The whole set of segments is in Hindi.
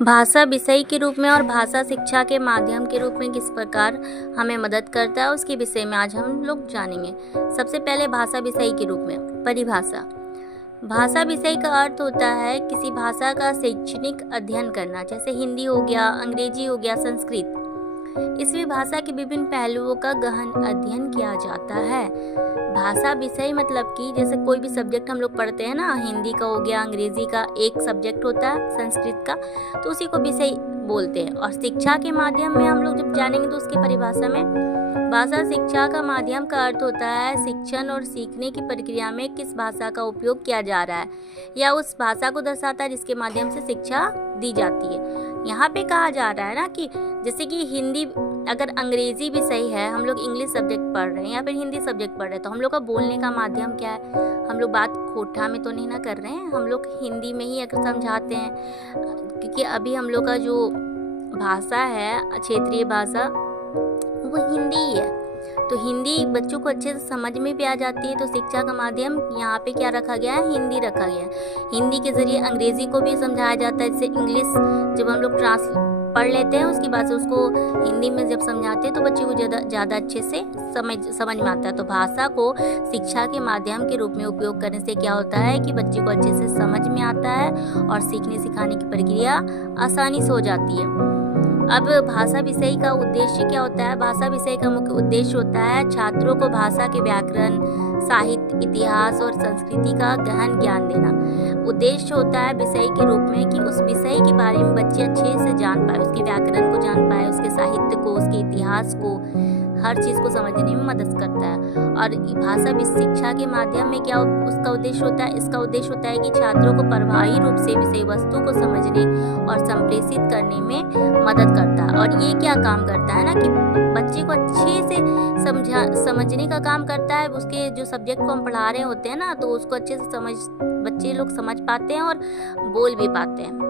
भाषा विषय के रूप में और भाषा शिक्षा के माध्यम के रूप में किस प्रकार हमें मदद करता है उसके विषय में आज हम लोग जानेंगे। सबसे पहले भाषा विषय के रूप में परिभाषा। भाषा विषय का अर्थ होता है किसी भाषा का शैक्षणिक अध्ययन करना, जैसे हिंदी हो गया, अंग्रेजी हो गया, संस्कृत। इसमें भाषा के विभिन्न पहलुओं का गहन अध्ययन किया जाता है। भाषा विषय मतलब कि जैसे कोई भी सब्जेक्ट हम लोग पढ़ते हैं ना, हिंदी का हो गया, अंग्रेजी का एक सब्जेक्ट होता है, संस्कृत का, तो उसी को विषय बोलते हैं। और शिक्षा के माध्यम में हम लोग जब जानेंगे तो उसकी परिभाषा में भाषा शिक्षा का माध्यम का अर्थ होता है शिक्षण और सीखने की प्रक्रिया में किस भाषा का उपयोग किया जा रहा है या उस भाषा को दर्शाता है जिसके माध्यम से शिक्षा दी जाती है। यहाँ पे कहा जा रहा है ना कि जैसे कि हिंदी, अगर अंग्रेजी भी सही है, हम लोग इंग्लिश सब्जेक्ट पढ़ रहे हैं या फिर हिंदी सब्जेक्ट पढ़ रहे हैं, तो हम लोग का बोलने का माध्यम क्या है? हम लोग बात खोटा में तो नहीं ना कर रहे हैं, हम लोग हिंदी में ही अगर समझाते हैं, क्योंकि अभी हम लोग का जो भाषा है, क्षेत्रीय भाषा, वो हिंदी ही है। तो हिंदी बच्चों को अच्छे से समझ में भी आ जाती है। तो शिक्षा का माध्यम यहाँ पे क्या रखा गया है? हिंदी रखा गया है। हिंदी के जरिए अंग्रेजी को भी समझाया जाता है। जैसे इंग्लिश जब हम लोग पढ़ लेते हैं, उसके बाद से उसको हिंदी में जब समझाते हैं तो बच्चे को ज़्यादा अच्छे से समझ में आता है। तो भाषा को शिक्षा के माध्यम के रूप में उपयोग करने से क्या होता है कि बच्चे को अच्छे से समझ में आता है और सीखने सिखाने की प्रक्रिया आसानी से हो जाती है। अब भाषा विषय का उद्देश्य क्या होता है? भाषा विषय का मुख्य उद्देश्य होता है छात्रों को भाषा के व्याकरण, साहित्य, इतिहास और संस्कृति का गहन ज्ञान देना। उद्देश्य होता है विषय के रूप में कि उस विषय के बारे में बच्चे अच्छे से जान पाए, उसके व्याकरण को जान पाए, उसके साहित्य को, उसके इतिहास को, हर चीज़ को समझने में मदद करता है। और भाषा शिक्षा के माध्यम में क्या उसका उद्देश्य होता है? इसका उद्देश्य होता है कि छात्रों को प्रभावी रूप से विषय वस्तु को समझने और संप्रेषित करने में मदद करता है। और ये क्या काम करता है ना कि बच्चे को अच्छे से समझने का काम करता है। उसके जो सब्जेक्ट को हम पढ़ा रहे होते हैं ना, तो उसको अच्छे से बच्चे लोग समझ पाते हैं और बोल भी पाते हैं।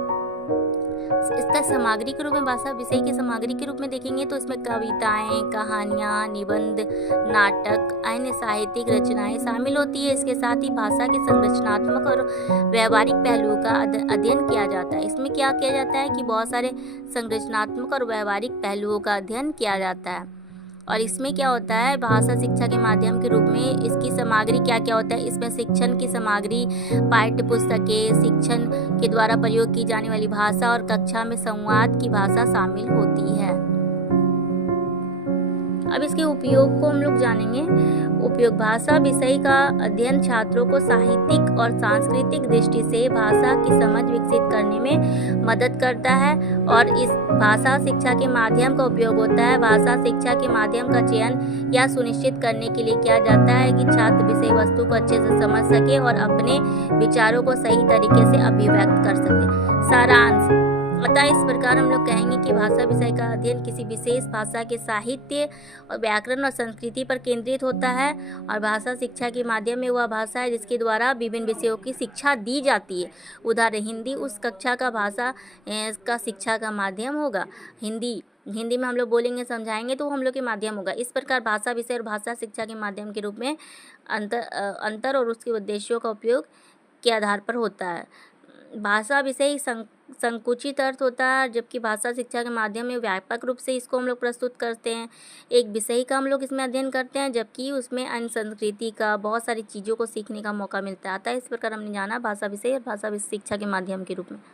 इसका सामग्री के रूप में, भाषा विषय की सामग्री के रूप में देखेंगे तो इसमें कविताएं, कहानियां, निबंध, नाटक, अन्य साहित्यिक रचनाएं शामिल होती है। इसके साथ ही भाषा के संरचनात्मक और व्यवहारिक पहलुओं का अध्ययन किया जाता है। इसमें क्या किया जाता है कि बहुत सारे संरचनात्मक और व्यवहारिक पहलुओं का अध्ययन किया जाता है। और इसमें क्या होता है, भाषा शिक्षा के माध्यम के रूप में इसकी सामग्री क्या क्या होता है? इसमें शिक्षण की सामग्री, पाठ्य पुस्तकें, शिक्षण के द्वारा प्रयोग की जाने वाली भाषा और कक्षा में संवाद की भाषा शामिल होती है। अब इसके उपयोग को हम लोग जानेंगे। उपयोग: भाषा विषय का अध्ययन छात्रों को साहित्यिक और सांस्कृतिक दृष्टि से भाषा की समझ विकसित करने में मदद करता है। और इस भाषा शिक्षा के माध्यम का उपयोग होता है भाषा शिक्षा के माध्यम का चयन या सुनिश्चित करने के लिए किया जाता है कि छात्र विषय वस्तु को अच्छे से समझ सके और अपने विचारों को सही तरीके से अभिव्यक्त कर सके। सारांश: अतः इस प्रकार हम लोग कहेंगे कि भाषा विषय का अध्ययन किसी विशेष भाषा के साहित्य और व्याकरण और संस्कृति पर केंद्रित होता है। और भाषा शिक्षा के माध्यम में वह भाषा है जिसके द्वारा विभिन्न विषयों की शिक्षा दी जाती है। उदाहरण: हिंदी उस कक्षा का भाषा का शिक्षा का माध्यम होगा। हिंदी में हम लोग बोलेंगे, समझाएंगे तो हम लोग के माध्यम होगा। इस प्रकार भाषा विषय और भाषा शिक्षा के माध्यम के रूप में अंतर और उसके उद्देश्यों का उपयोग के आधार पर होता है। भाषा विषय संकुचित अर्थ होता है, जबकि भाषा शिक्षा के माध्यम में व्यापक रूप से इसको हम लोग प्रस्तुत करते हैं। एक विषय का हम लोग इसमें अध्ययन करते हैं, जबकि उसमें अन्य संस्कृति का, बहुत सारी चीज़ों को सीखने का मौका मिलता है। अतः इस प्रकार हमने जाना भाषा विषय और भाषा शिक्षा के माध्यम के रूप में।